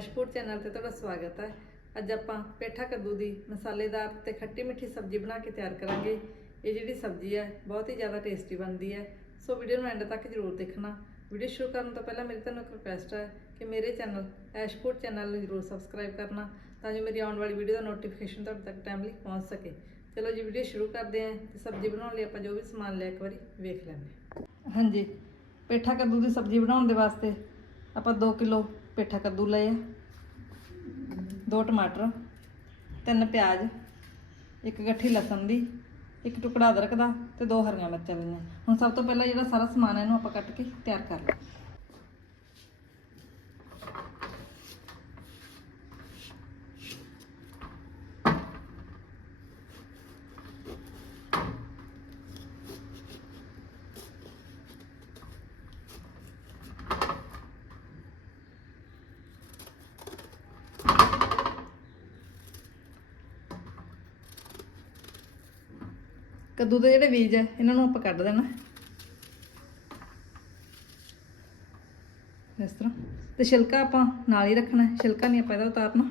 ਐਸ਼ਪੂਰ channel ਤੇ ਤੁਹਾਡਾ ਸਵਾਗਤ ਹੈ। ਅੱਜ ਆਪਾਂ ਪੇਠਾ ਕੱਦੂ ਦੀ ਮਸਾਲੇਦਾਰ ਤੇ ਖੱਟੀ ਮਿੱਠੀ ਸਬਜ਼ੀ ਬਣਾ ਕੇ ਤਿਆਰ ਕਰਾਂਗੇ। ਇਹ ਜਿਹੜੀ ਸਬਜ਼ੀ ਹੈ, ਬਹੁਤ ਹੀ ਜ਼ਿਆਦਾ ਟੇਸਟੀ ਬਣਦੀ ਹੈ। ਸੋ ਵੀਡੀਓ ਨੂੰ ਐਂਡ ਤੱਕ ਜ਼ਰੂਰ ਦੇਖਣਾ। ਵੀਡੀਓ ਸ਼ੁਰੂ ਕਰਨ ਤੋਂ ਪਹਿਲਾਂ ਮੇਰੀ ਤੁਹਾਨੂੰ ਇੱਕ ਰਿਕੁਐਸਟ ਹੈ ਕਿ ਮੇਰੇ ਚੈਨਲ ਐਸ਼ਪੂਰ ਚੈਨਲ ਨੂੰ ਜ਼ਰੂਰ ਸਬਸਕ੍ਰਾਈਬ ਕਰਨਾ, ਤਾਂ ਜੋ ਮੇਰੀ ਆਉਣ ਵਾਲੀ ਵੀਡੀਓ ਦਾ ਨੋਟੀਫਿਕੇਸ਼ਨ ਤੁਹਾਡੇ ਤੱਕ ਟਾਈਮਲੀ ਪਹੁੰਚ ਸਕੇ। ਚਲੋ ਜੀ, ਵੀਡੀਓ ਸ਼ੁਰੂ ਕਰਦੇ ਹਾਂ। ਤੇ ਸਬਜ਼ੀ ਬਣਾਉਣ ਲਈ ਆਪਾਂ ਜੋ ਵੀ ਸਮਾਨ ਲਿਆ, ਇੱਕ ਵਾਰੀ ਵੇਖ ਲੈਂਦੇ ਹਾਂ। ਹਾਂਜੀ, ਪੇਠਾ ਕੱਦੂ ਦੀ ਸਬਜ਼ੀ ਬਣਾਉਣ ਦੇ ਵਾਸਤੇ ਆਪਾਂ 2 ਕਿਲੋ ਪੇਠਾ ਕੱਦੂ ਲਏ ਆ। ਦੋ ਟਮਾਟਰ, ਤਿੰਨ ਪਿਆਜ਼, ਇੱਕ ਗੱਠੀ ਲਸਣ ਦੀ, ਇੱਕ ਟੁਕੜਾ ਅਦਰਕ ਦਾ ਤੇ ਦੋ ਹਰੀਆਂ ਮਿਰਚਾਂ ਲਈਆਂ। ਹੁਣ ਸਭ ਤੋਂ ਪਹਿਲਾਂ ਜਿਹੜਾ ਸਾਰਾ ਸਮਾਨ ਹੈ ਇਹਨੂੰ ਆਪਾਂ ਕੱਟ ਕੇ ਤਿਆਰ ਕਰ ਲਵਾਂਗੇ ਕੱਦੂ ਦੇ ਜਿਹੜੇ ਬੀਜ ਹੈ ਇਹਨਾਂ ਨੂੰ ਆਪਾਂ ਕੱਢ ਦੇਣਾ। ਇਸ ਤਰ੍ਹਾਂ। ਤੇ ਛਿਲਕਾ ਆਪਾਂ ਨਾਲ ਹੀ ਰੱਖਣਾ ਹੈ। ਛਿਲਕਾ ਨਹੀਂ ਆਪਾਂ ਇਹਦਾ ਉਤਾਰਨਾ।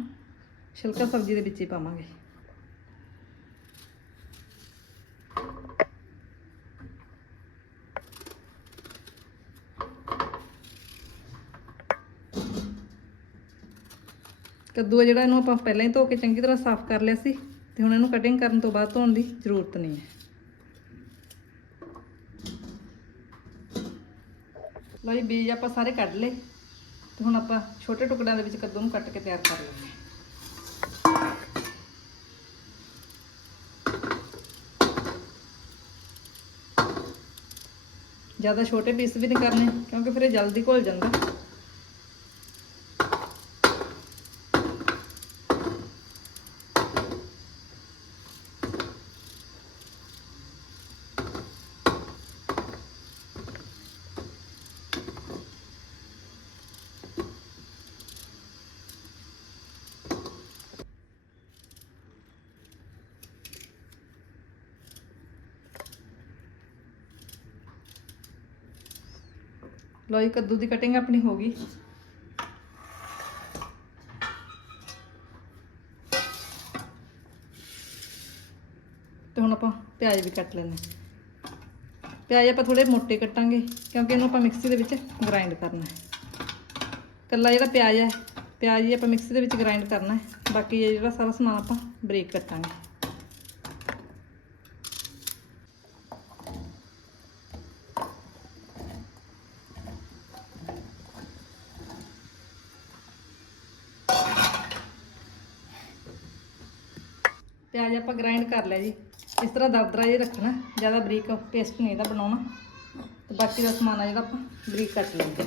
ਛਿਲਕਾ ਸਬਜ਼ੀ ਦੇ ਵਿੱਚ ਹੀ ਪਾਵਾਂਗੇ। ਕੱਦੂ ਆ ਜਿਹੜਾ ਇਹਨੂੰ ਆਪਾਂ ਪਹਿਲਾਂ ਹੀ ਧੋ ਕੇ ਚੰਗੀ ਤਰ੍ਹਾਂ ਸਾਫ਼ ਕਰ ਲਿਆ ਸੀ। ਤੇ ਹੁਣ ਇਹਨੂੰ ਕਟਿੰਗ ਕਰਨ ਤੋਂ ਬਾਅਦ ਧੋਣ ਦੀ ਜ਼ਰੂਰਤ ਨਹੀਂ ਹੈ। ਲਓ ਜੀ ਬੀਜ ਆਪਾਂ ਸਾਰੇ ਕੱਢ ਲਏ ਤੇ ਹੁਣ ਆਪਾਂ ਛੋਟੇ ਟੁਕੜਿਆਂ ਦੇ ਵਿੱਚ ਕੱਦੂ ਨੂੰ ਕੱਟ ਕੇ ਤਿਆਰ ਕਰ ਲਵਾਂਗੇ ਜ਼ਿਆਦਾ ਛੋਟੇ ਪੀਸ ਵੀ ਨਹੀਂ ਕਰਨੇ ਕਿਉਂਕਿ ਫਿਰ ਇਹ ਜਲਦੀ ਘੁਲ ਜਾਂਦਾ। ਲਓ ਜੀ, ਕੱਦੂ ਦੀ ਕਟਿੰਗ ਆਪਣੀ ਹੋ ਗਈ। ਤੇ ਹੁਣ ਆਪਾਂ ਪਿਆਜ਼ ਵੀ ਕੱਟ ਲੈਣੇ ਪਿਆਜ਼ ਆਪਾਂ ਥੋੜੇ ਮੋਟੇ ਕੱਟਾਂਗੇ, ਕਿਉਂਕਿ ਇਹਨੂੰ ਆਪਾਂ ਮਿਕਸੀ ਦੇ ਵਿੱਚ ਗ੍ਰਾਈਂਡ ਕਰਨਾ ਹੈ। ਕੱਲਾ ਜਿਹੜਾ ਪਿਆਜ਼ ਹੈ, ਪਿਆਜ਼ ਹੀ ਆਪਾਂ ਮਿਕਸੀ ਦੇ ਵਿੱਚ ਗ੍ਰਾਈਂਡ ਕਰਨਾ ਹੈ। ਬਾਕੀ ਇਹ ਜਿਹੜਾ ਸਾਰਾ ਸਮਾਨ ਆਪਾਂ ਬਰੀਕ ਕੱਟਾਂਗੇ ਪਿਆਜ਼ ਆਪਾਂ ਗ੍ਰਾਈਂਡ ਕਰ ਲਿਆ ਜੀ। ਇਸ ਤਰ੍ਹਾਂ ਦਰਦਰਾ ਜਿਹਾ ਰੱਖਣਾ। ਜ਼ਿਆਦਾ ਬਰੀਕ ਪੇਸਟ ਨਹੀਂ ਇਹਦਾ ਬਣਾਉਣਾ। ਤੇ ਬਾਕੀ ਦਾ ਸਮਾਨ ਆ ਜਿਹੜਾ ਆਪਾਂ ਬਰੀਕ ਕੱਟ ਲਵਾਂਗੇ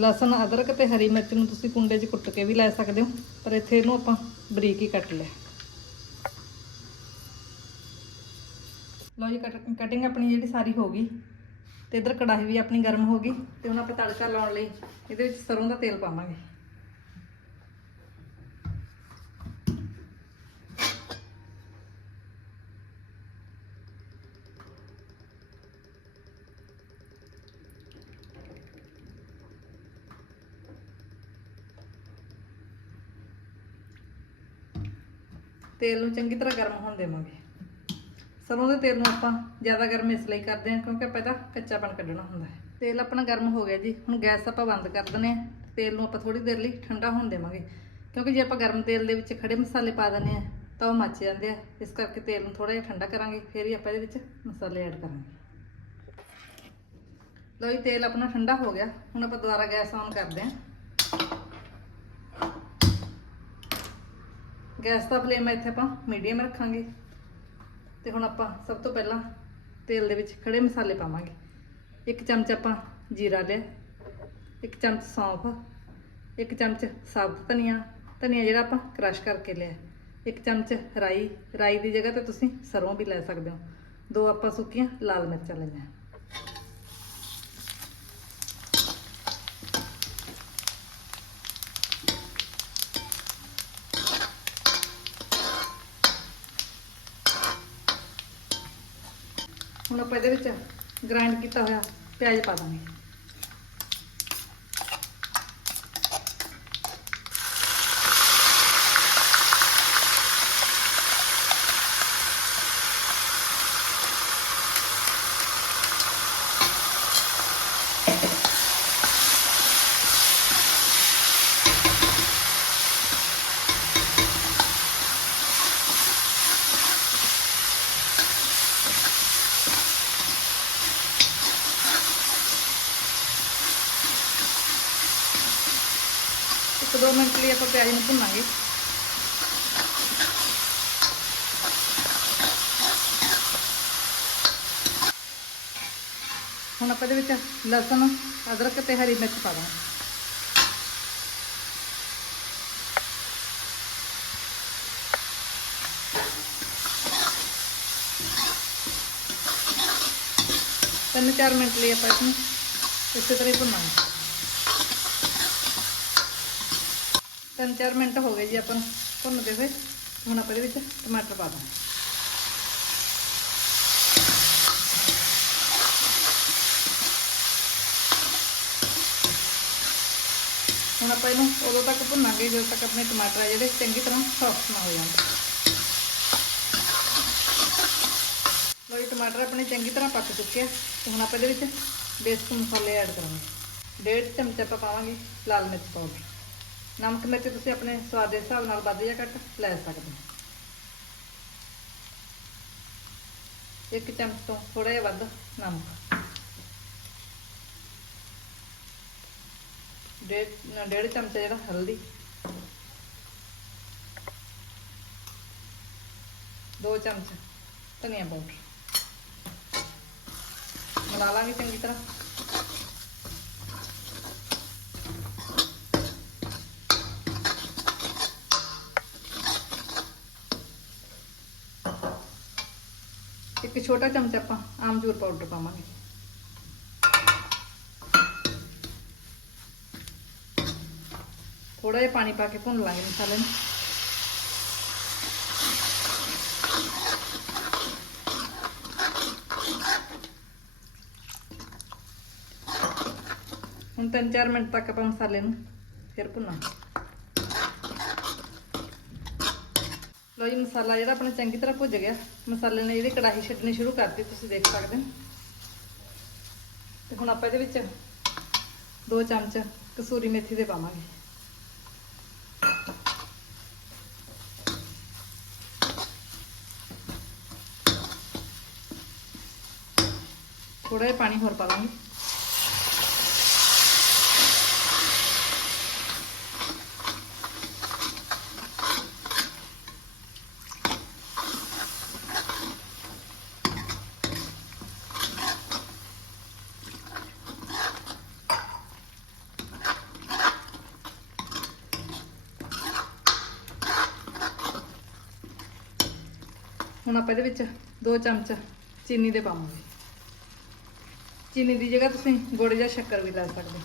ਲਸਣ, ਅਦਰਕ ਤੇ ਹਰੀ ਮਿਰਚ ਨੂੰ ਤੁਸੀਂ ਕੁੰਡੇ 'ਚ ਕੁੱਟ ਕੇ ਵੀ ਲੈ ਸਕਦੇ ਹੋ, ਪਰ ਇੱਥੇ ਇਹਨੂੰ ਆਪਾਂ ਬਰੀਕ ਹੀ ਕੱਟ ਲਿਆ। ਲਓ ਜੀ ਕਟਿੰਗ ਆਪਣੀ ਜਿਹੜੀ ਸਾਰੀ ਹੋ ਗਈ ਤੇ ਇਧਰ ਕੜਾਹੀ ਵੀ ਆਪਣੀ ਗਰਮ ਹੋ ਗਈ ਤੇ ਹੁਣ ਆਪਾਂ ਤੜਕਾ ਲਾਉਣ ਲਈ ਇਹਦੇ ਵਿੱਚ ਸਰੋਂ ਦਾ ਤੇਲ ਪਾਵਾਂਗੇ। ਤੇਲ ਨੂੰ ਚੰਗੀ ਤਰ੍ਹਾਂ ਗਰਮ ਹੋਣ ਦੇਵਾਂਗੇ। ਸਰੋਂ ਦੇ ਤੇਲ ਨੂੰ ਆਪਾਂ ਜ਼ਿਆਦਾ ਗਰਮ ਇਸ ਲਈ ਕਰਦੇ ਹਾਂ ਕਿਉਂਕਿ ਆਪਾਂ ਇਹਦਾ ਕੱਚਾਪਣ ਕੱਢਣਾ ਹੁੰਦਾ ਹੈ। ਤੇਲ ਆਪਣਾ ਗਰਮ ਹੋ ਗਿਆ ਜੀ, ਹੁਣ ਗੈਸ ਆਪਾਂ ਬੰਦ ਕਰ ਦਿੰਦੇ ਹਾਂ। ਤੇਲ ਨੂੰ ਆਪਾਂ ਥੋੜੀ ਦੇਰ ਲਈ ਠੰਡਾ ਹੋਣ ਦੇਵਾਂਗੇ। ਕਿਉਂਕਿ ਜੇ ਆਪਾਂ ਗਰਮ ਤੇਲ ਦੇ ਵਿੱਚ ਖੜੇ ਮਸਾਲੇ ਪਾ ਦਿੰਦੇ ਆ ਤਾਂ ਉਹ ਮੱਚ ਜਾਂਦੇ ਆ। ਇਸ ਕਰਕੇ ਤੇਲ ਨੂੰ ਥੋੜਾ ਜਿਹਾ ਠੰਡਾ ਕਰਾਂਗੇ, ਫਿਰ ਹੀ ਆਪਾਂ ਇਹਦੇ ਵਿੱਚ ਮਸਾਲੇ ਐਡ ਕਰਾਂਗੇ। ਲਓ ਜੀ, ਤੇਲ ਆਪਣਾ ਠੰਡਾ ਹੋ ਗਿਆ। ਹੁਣ ਆਪਾਂ ਦੁਬਾਰਾ ਗੈਸ ਆਨ ਕਰਦੇ ਹਾਂ। ਗੈਸ ਦਾ ਫਲੇਮ ਇੱਥੇ ਆਪਾਂ ਮੀਡੀਅਮ ਰੱਖਾਂਗੇ। ਤੇ ਹੁਣ ਆਪਾਂ ਸਭ ਤੋਂ ਪਹਿਲਾਂ ਤੇਲ ਦੇ ਵਿੱਚ ਖੜੇ ਮਸਾਲੇ ਪਾਵਾਂਗੇ। ਇੱਕ ਚਮਚ ਆਪਾਂ ਜੀਰਾ ਲਿਆ, ਇੱਕ ਚਮਚ ਸੌਂਫ, ਇੱਕ ਚਮਚ ਸਾਬਤ ਧਨੀਆ ਧਨੀਆ ਜਿਹੜਾ ਆਪਾਂ ਕ੍ਰਸ਼ ਕਰਕੇ ਲਿਆ। ਇੱਕ ਚਮਚ ਰਾਈ ਰਾਈ ਦੀ ਜਗ੍ਹਾ ਤੇ ਤੁਸੀਂ ਸਰੋਂ ਵੀ ਲੈ ਸਕਦੇ ਹੋ। ਦੋ ਆਪਾਂ ਸੁੱਕੀਆਂ ਲਾਲ ਮਿਰਚਾਂ ਲਈਆਂ ਹੁਣ ਆਪਾਂ ਇਹਦੇ ਵਿੱਚ ਗ੍ਰਾਈਂਡ ਕੀਤਾ ਹੋਇਆ ਪਿਆਜ਼ ਪਾ ਦਾਂਗੇ। ਇੱਕ ਦੋ ਮਿੰਟ ਲਈ ਆਪਾਂ ਪਿਆਜ਼ ਨੂੰ ਭੁੰਨਾਂਗੇ। ਹੁਣ ਆਪਾਂ ਇਹਦੇ ਵਿੱਚ ਲਸਣ, ਅਦਰਕ ਤੇ ਹਰੀ ਮਿਰਚ ਪਾ ਦਾਂਗੇ ਤਿੰਨ ਚਾਰ ਮਿੰਟ ਲਈ ਆਪਾਂ ਇਸਨੂੰ ਇਸੇ ਤਰ੍ਹਾਂ ਹੀ ਭੁੰਨਾਂਗੇ। ਤਿੰਨ ਚਾਰ ਮਿੰਟ ਹੋ ਗਏ ਜੀ ਆਪਾਂ ਨੂੰ ਭੁੰਨਦੇ ਹੋਏ। ਹੁਣ ਆਪਾਂ ਇਹਦੇ ਵਿੱਚ ਟਮਾਟਰ ਪਾ ਦਾਂਗੇ। ਹੁਣ ਆਪਾਂ ਇਹਨੂੰ ਉਦੋਂ ਤੱਕ ਭੁੰਨਾਂਗੇ ਜਦੋਂ ਤੱਕ ਆਪਣੇ ਟਮਾਟਰ ਆ ਜਿਹੜੇ ਚੰਗੀ ਤਰ੍ਹਾਂ ਸੌਫਟ ਨਾ ਹੋ ਜਾਣ। ਲੋ ਟਮਾਟਰ ਆਪਣੇ ਚੰਗੀ ਤਰ੍ਹਾਂ ਪੱਕ ਚੁੱਕੇ ਆ। ਤੇ ਹੁਣ ਆਪਾਂ ਇਹਦੇ ਵਿੱਚ ਬੇਸਿਕ ਮਸਾਲੇ ਐਡ ਕਰਾਂਗੇ। ਡੇਢ ਚਮਚਾ ਆਪਾਂ ਪਾਵਾਂਗੇ ਲਾਲ ਮਿਰਚ ਪਾਊਡਰ। ਨਮਕ ਮਿਰਚ ਤੁਸੀਂ ਆਪਣੇ ਸਵਾਦ ਦੇ ਹਿਸਾਬ ਨਾਲ ਵੱਧ ਜਾਂ ਘੱਟ ਲੈ ਸਕਦੇ ਇੱਕ ਚਮਚ ਤੋਂ ਥੋੜਾ ਜਿਹਾ ਵੱਧ ਨਮਕ। ਡੇਢ ਡੇਢ ਚਮਚ ਜਿਹੜਾ, ਹਲਦੀ। ਦੋ ਚਮਚ ਧਨੀਆ ਪਾਊਡਰ। ਮਿਲਾ ਲਾਂਗੇ ਚੰਗੀ ਤਰ੍ਹਾਂ। ਇੱਕ ਛੋਟਾ ਚਮਚ ਆਪਾਂ ਆਮਚੂਰ ਪਾਊਡਰ ਪਾਵਾਂਗੇ। ਥੋੜਾ ਜਿਹਾ ਪਾਣੀ ਪਾ ਕੇ ਭੁੰਨ ਲਾਂਗੇ ਮਸਾਲੇ ਨੂੰ। ਹੁਣ 3-4 ਮਿੰਟ ਤੱਕ ਆਪਾਂ ਮਸਾਲੇ ਨੂੰ ਫਿਰ ਭੁੰਨਾਂਗੇ। ਲੋ ਜੀ, ਮਸਾਲਾ ਜਿਹੜਾ ਆਪਣਾ ਚੰਗੀ ਤਰ੍ਹਾਂ ਭੁੱਜ ਗਿਆ। ਮਸਾਲੇ ਨੇ ਜਿਹੜੀ ਕੜਾਹੀ ਛੱਡਣੀ ਸ਼ੁਰੂ ਕਰਤੀ, ਤੁਸੀਂ ਦੇਖ ਸਕਦੇ ਹੋ। ਤੇ ਹੁਣ ਆਪਾਂ ਇਹਦੇ ਵਿੱਚ ਦੋ ਚਮਚ ਕਸੂਰੀ ਮੇਥੀ ਦੇ ਪਾਵਾਂਗੇ। ਥੋੜਾ ਜਿਹਾ ਪਾਣੀ ਹੋਰ ਪਾਵਾਂਗੇ ਹੁਣ ਆਪਾਂ ਇਹਦੇ ਵਿੱਚ ਦੋ ਚਮਚ ਚੀਨੀ ਦੇ ਪਾਵਾਂਗੇ। ਚੀਨੀ ਦੀ ਜਗ੍ਹਾ ਤੁਸੀਂ ਗੁੜ ਜਾਂ ਸ਼ੱਕਰ ਵੀ ਲਾ ਸਕਦੇ ਹੋ।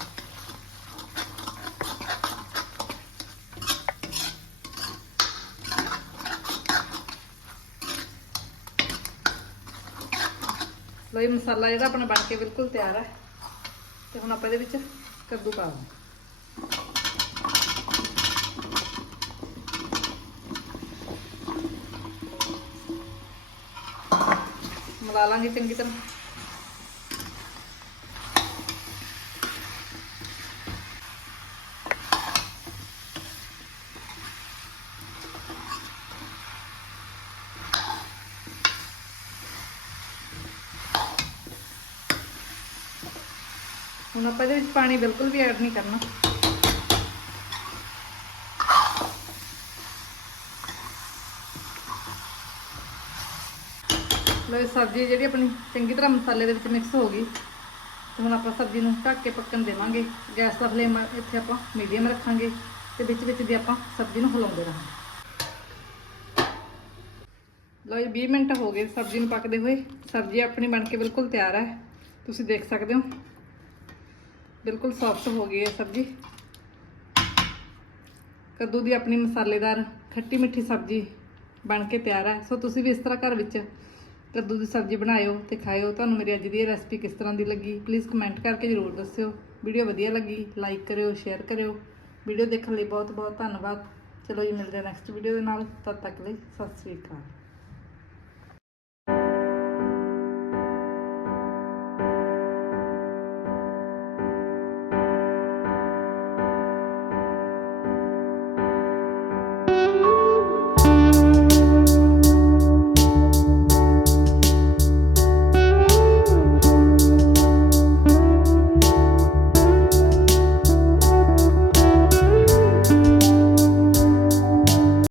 ਲੋ ਇਹ ਮਸਾਲਾ ਜਿਹੜਾ ਆਪਣਾ ਬਣ ਕੇ ਬਿਲਕੁਲ ਤਿਆਰ ਹੈ। ਤੇ ਹੁਣ ਆਪਾਂ ਇਹਦੇ ਵਿੱਚ ਕੱਦੂ ਪਾਵਾਂਗੇ। ਮਿਲਾ ਲਾਂਗੇ ਚੰਗੀ ਤਰ੍ਹਾਂ। ਹੁਣ ਆਪਾਂ ਇਹਦੇ ਵਿੱਚ ਪਾਣੀ ਬਿਲਕੁਲ ਵੀ ਐਡ ਨਹੀਂ ਕਰਨਾ। ਲੋ ਇਹ ਸਬਜ਼ੀ ਜਿਹੜੀ ਆਪਣੀ ਚੰਗੀ ਤਰ੍ਹਾਂ ਮਸਾਲੇ ਦੇ ਵਿੱਚ ਮਿਕਸ ਹੋ ਗਈ। ਤੇ ਹੁਣ ਆਪਾਂ ਸਬਜ਼ੀ ਨੂੰ ਢੱਕ ਕੇ ਪੱਕਣ ਦੇਵਾਂਗੇ। ਗੈਸ ਦਾ ਫਲੇਮ ਇੱਥੇ ਆਪਾਂ ਮੀਡੀਅਮ ਰੱਖਾਂਗੇ ਤੇ ਵਿੱਚ ਵਿੱਚ ਦੀ ਆਪਾਂ ਸਬਜ਼ੀ ਨੂੰ ਹਿਲਾਉਂਦੇ ਰਹਾਂਗੇ। ਲੋ ਜੀ 20 ਮਿੰਟ ਹੋ ਗਏ ਸਬਜ਼ੀ ਨੂੰ ਪੱਕਦੇ ਹੋਏ। ਸਬਜ਼ੀ ਆਪਣੀ ਬਣ ਕੇ ਬਿਲਕੁਲ ਤਿਆਰ ਹੈ। ਤੁਸੀਂ ਦੇਖ ਸਕਦੇ ਹੋ। ਬਿਲਕੁਲ ਸੌਫਟ ਹੋ ਗਈ ਹੈ ਸਬਜ਼ੀ। ਕੱਦੂ ਦੀ ਆਪਣੀ ਮਸਾਲੇਦਾਰ ਖੱਟੀ ਮਿੱਠੀ ਸਬਜ਼ੀ ਬਣ ਕੇ ਤਿਆਰ ਹੈ। ਸੋ ਤੁਸੀਂ ਵੀ ਇਸ ਤਰ੍ਹਾਂ ਘਰ ਵਿੱਚ ਕੱਦੂ ਦੀ ਸਬਜ਼ੀ ਬਣਾਇਓ ਤੇ ਖਾਇਓ। ਤੁਹਾਨੂੰ ਮੇਰੀ ਅੱਜ ਦੀ ਇਹ ਰੈਸਪੀ ਕਿਸ ਤਰ੍ਹਾਂ ਦੀ ਲੱਗੀ ਪਲੀਜ਼ ਕਮੈਂਟ ਕਰਕੇ ਜ਼ਰੂਰ ਦੱਸਿਓ। ਵੀਡੀਓ ਵਧੀਆ ਲੱਗੀ ਲਾਈਕ ਕਰਿਓ ਸ਼ੇਅਰ ਕਰਿਓ। ਵੀਡੀਓ ਦੇਖਣ ਲਈ ਬਹੁਤ ਬਹੁਤ ਧੰਨਵਾਦ। ਚਲੋ ਜੀ, ਮਿਲਦੇ ਹਾਂ ਨੈਕਸਟ ਵੀਡੀਓ ਦੇ ਨਾਲ। ਤਦ ਤੱਕ ਲਈ ਸਤਿ ਸ੍ਰੀ ਅਕਾਲ।